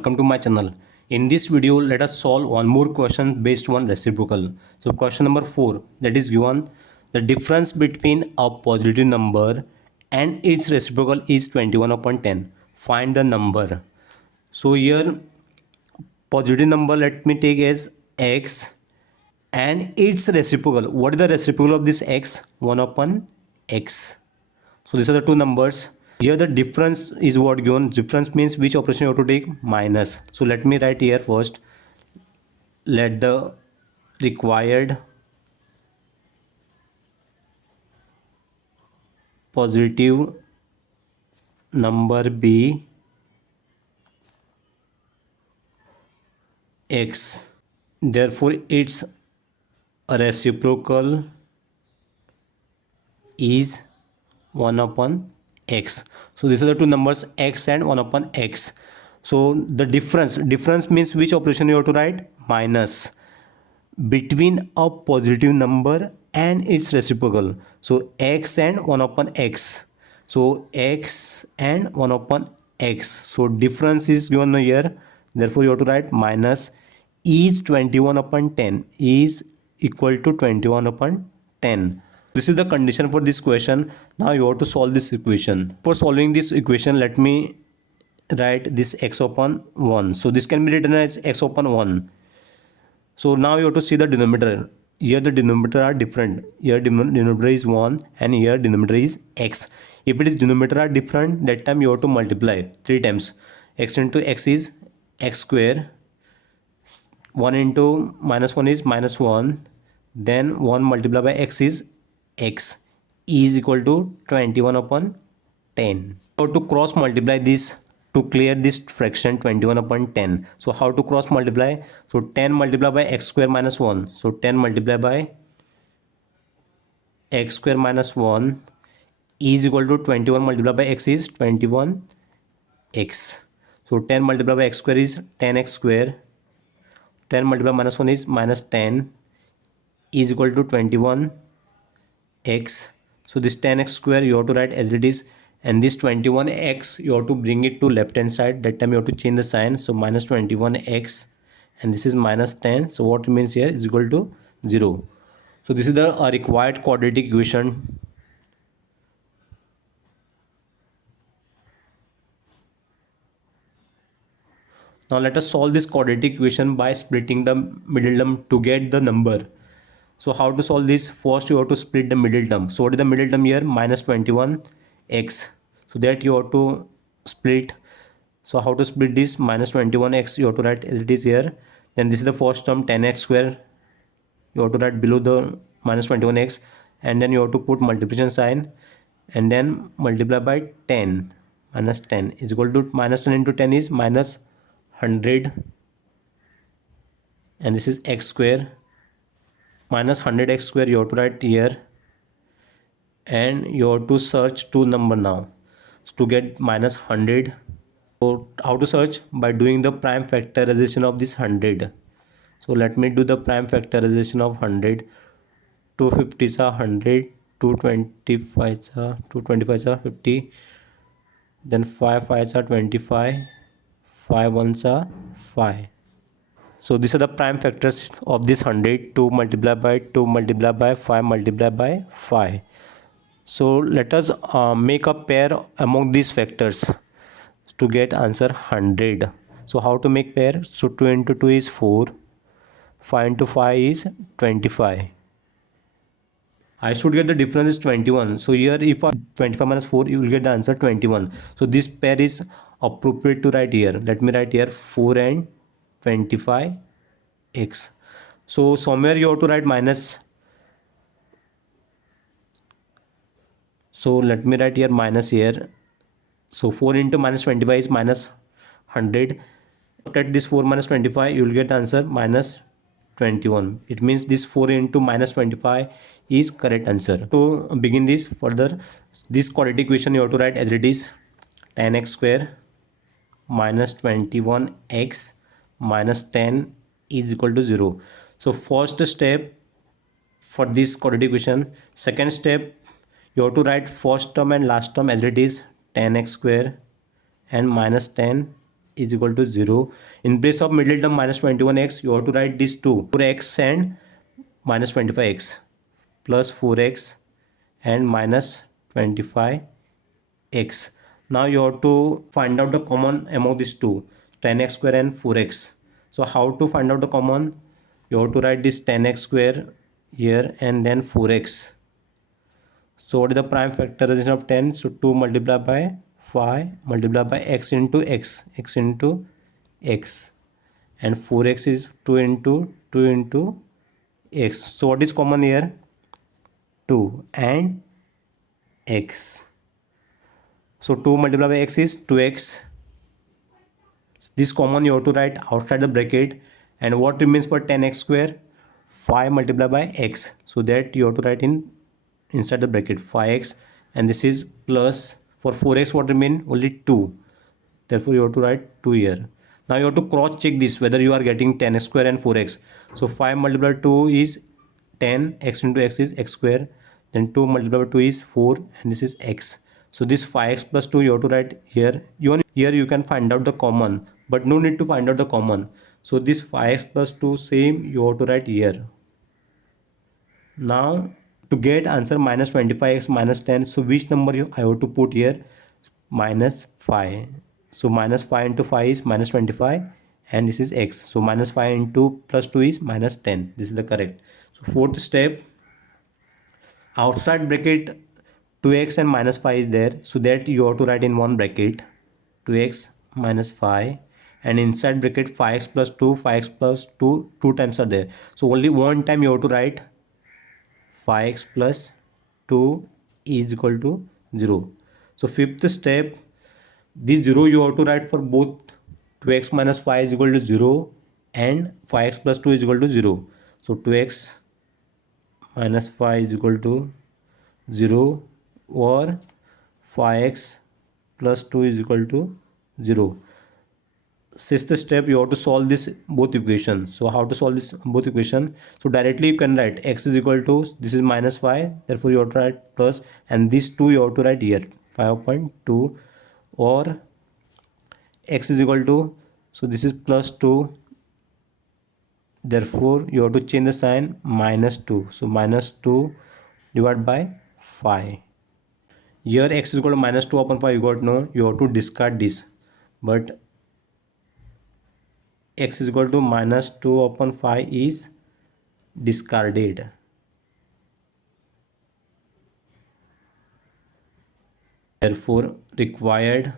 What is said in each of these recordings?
welcome to my channel. In this video, let us solve one more question based on reciprocal. So question number 4, that is given: the difference between a positive number and its reciprocal is 21 upon 10. Find the number. So here positive number let me take as x and its reciprocal. What is the reciprocal of this x? 1 upon x. So these are the two numbers. Here the difference is what given. Difference means which operation you have to take? Minus. So let me write here first. Let the required positive number be x. Therefore its reciprocal is 1 upon x. So these are the two numbers, x and 1 upon x. So the difference means which operation you have to write? Minus between a positive number and its reciprocal. So x and 1 upon x. So x and 1 upon x. So difference is given here. Therefore you have to write minus is 21 upon 10 is equal to 21 upon 10. This is the condition for this question. Now you have to solve this equation. For solving this equation, let me write this x upon 1. So this can be written as x upon 1. So now you have to see the denominator. Here the denominator are different. Here denominator is 1 and here denominator is x. If it is denominator are different, that time you have to multiply 3 times. X into x is x square. 1 into minus 1 is minus 1. Then 1 multiplied by x is x is equal to 21 upon 10. How to cross multiply this to clear this fraction 21 upon 10? So how to cross multiply? So 10 multiplied by x square minus 1. So 10 multiplied by x square minus 1 is equal to 21 multiplied by x is 21x. So 10 multiplied by x square is 10x square. 10 multiplied by minus 1 is minus 10 is equal to 21x. So this 10x square you have to write as it is, and this 21x you have to bring it to left hand side. That time you have to change the sign. So minus 21x and this is minus 10. So what remains here is equal to 0. So this is the required quadratic equation. Now let us solve this quadratic equation by splitting the middle term to get the number. So how to solve this? First you have to split the middle term. So what is the middle term here? Minus 21x. So that you have to split. So how to split this? Minus 21x you have to write as it is here. Then this is the first term 10x square. You have to write below the minus 21x, and then you have to put multiplication sign and then multiply by 10. Minus 10 is equal to minus 10 into 10 is minus 100, and this is x square. Minus 100x square you have to write here, and you have to search two number now to get minus 100. So how to search? By doing the prime factorization of this 100. So let me do the prime factorization of 100. 250 is 100, 225 is 50, then 5 5s are 25, 5 1s are 5. So these are the prime factors of this 100. 2 multiplied by 2 multiplied by 5 multiplied by 5. So let us make a pair among these factors to get answer 100. So how to make pair? So 2 into 2 is 4. 5 into 5 is 25. I should get the difference is 21. So here if 25 minus 4, you will get the answer 21. So this pair is appropriate to write here. Let me write here 4 and 25x. So somewhere you have to write minus. So let me write here minus here. So 4 into minus 25 is minus 100. At this 4 minus 25, you will get the answer minus 21. It means this 4 into minus 25 is correct answer. To begin this further, this quadratic equation you have to write as it is: 10x square minus 21x minus 10 is equal to 0. So first step for this quadratic equation. Second step, you have to write first term and last term as it is: 10x square and minus 10 is equal to 0. In place of middle term minus 21x, you have to write this 2. 4x and minus 25x plus 4x and minus 25x. Now you have to find out the common among these two, 10x square and 4x. So how to find out the common? You have to write this 10x square here and then 4x. So what is the prime factorization of 10? So 2 multiplied by 5 multiplied by x into x into x, and 4x is 2 into x. So what is common here? 2 and x. So 2 multiplied by x is 2x. This common you have to write outside the bracket. And what remains for 10x square? 5 multiplied by x. So that you have to write in inside the bracket 5x, and this is plus. For 4x what remain? Only 2. Therefore you have to write 2 here. Now you have to cross check this whether you are getting 10x square and 4x. So 5 multiplied by 2 is 10, x into x is x square, then 2 multiplied by 2 is 4, and this is x. So this 5x plus 2 you have to write here. Here you can find out the common, but no need to find out the common. So this 5x plus 2 same you have to write here. Now to get answer minus 25x minus 10, so which number I have to put here? Minus 5. So minus 5 into 5 is minus 25, and this is x. So minus 5 into plus 2 is minus 10. This is the correct. So fourth step, outside bracket 2x and minus 5 is there, so that you have to write in one bracket 2x minus 5, and inside bracket 5x plus 2, 5x plus 2, 2 times are there. So only one time you have to write 5x plus 2 is equal to 0. So fifth step, this 0 you have to write for both 2x minus 5 is equal to 0 and 5x plus 2 is equal to 0. So 2x minus 5 is equal to 0 or 5x plus 2 is equal to 0. Sixth step, you have to solve this both equation. So how to solve this both equation? So directly you can write x is equal to, this is minus 5, therefore you have to write plus, and this 2 you have to write here 5.2, or x is equal to, so this is plus 2, therefore you have to change the sign minus 2. So minus 2 divided by 5. Here x is equal to minus 2 upon 5, you got no, you have to discard this, but x is equal to minus 2 upon 5 is discarded. Therefore required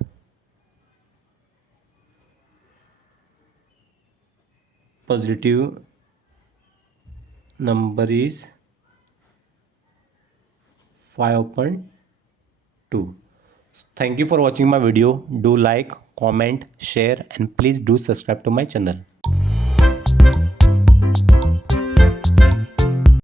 positive number is 5 upon 2. Thank you for watching my video. Do like, comment, share, and please do subscribe to my channel.